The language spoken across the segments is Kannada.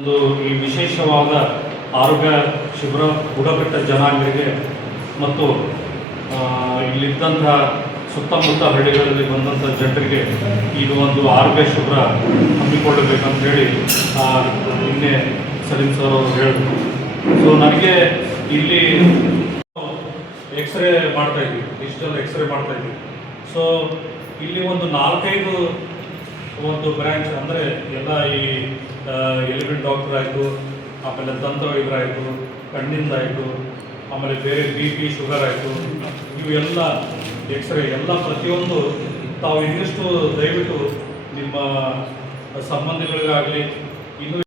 ಒಂದು ಈ ವಿಶೇಷವಾದ ಆರೋಗ್ಯ ಶಿಬಿರ ಬುಡಕಟ್ಟ ಜನಾಂಗರಿಗೆ ಮತ್ತು ಇಲ್ಲಿದ್ದಂಥ ಸುತ್ತಮುತ್ತ ಹಳ್ಳಿಗಳಲ್ಲಿ ಬಂದಂಥ ಜನರಿಗೆ ಇದು ಒಂದು ಆರೋಗ್ಯ ಶಿಬಿರ ಹಮ್ಮಿಕೊಳ್ಳಬೇಕಂತೇಳಿ ನಿನ್ನೆ ಸಲೀಂ ಸರ್ ಅವರು ಹೇಳಿದ್ರು. ಸೊ ನನಗೆ ಇಲ್ಲಿ ಎಕ್ಸ್ರೇ ಮಾಡ್ತಾಯಿದ್ವಿ, ಡಿಜಿಟಲ್ ಎಕ್ಸ್ರೇ ಮಾಡ್ತಾಯಿದ್ವಿ. ಸೊ ಇಲ್ಲಿ ಒಂದು 4-5 ಒಂದು ಬ್ರ್ಯಾಂಚ್ ಅಂದರೆ ಎಲ್ಲ ಈ ಎಲಿಮೆಂಟ್ ಡಾಕ್ಟರ್ ಆಯಿತು, ಆಮೇಲೆ ದಂತ ವೈದ್ಯರಾಯಿತು, ಕಣ್ಣಿಂದಾಯಿತು, ಆಮೇಲೆ ಬೇರೆ BP ಶುಗರ್ ಆಯಿತು, ಇವು ಎಲ್ಲ ಎಕ್ಸ್ರೇ ಎಲ್ಲ ಪ್ರತಿಯೊಂದು ತಾವು ಇನ್ನಷ್ಟು ದಯವಿಟ್ಟು ನಿಮ್ಮ ಸಂಬಂಧಿಗಳಿಗಾಗಲಿ ಇನ್ನೂ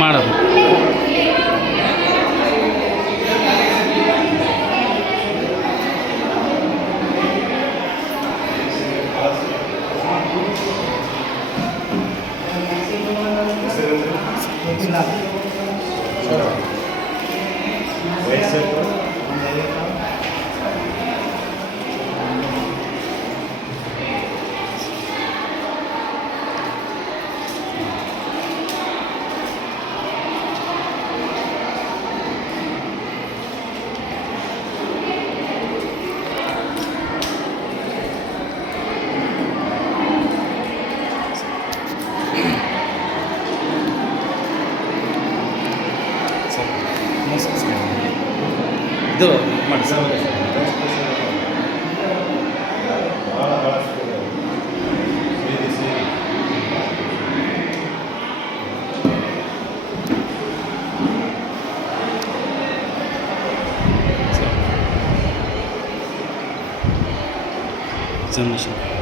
ಮಾಡೋದು. ಇದು ಮಾಡಿ ಸರ್. ಎಕ್ಸಾಮಿನೇಷನ್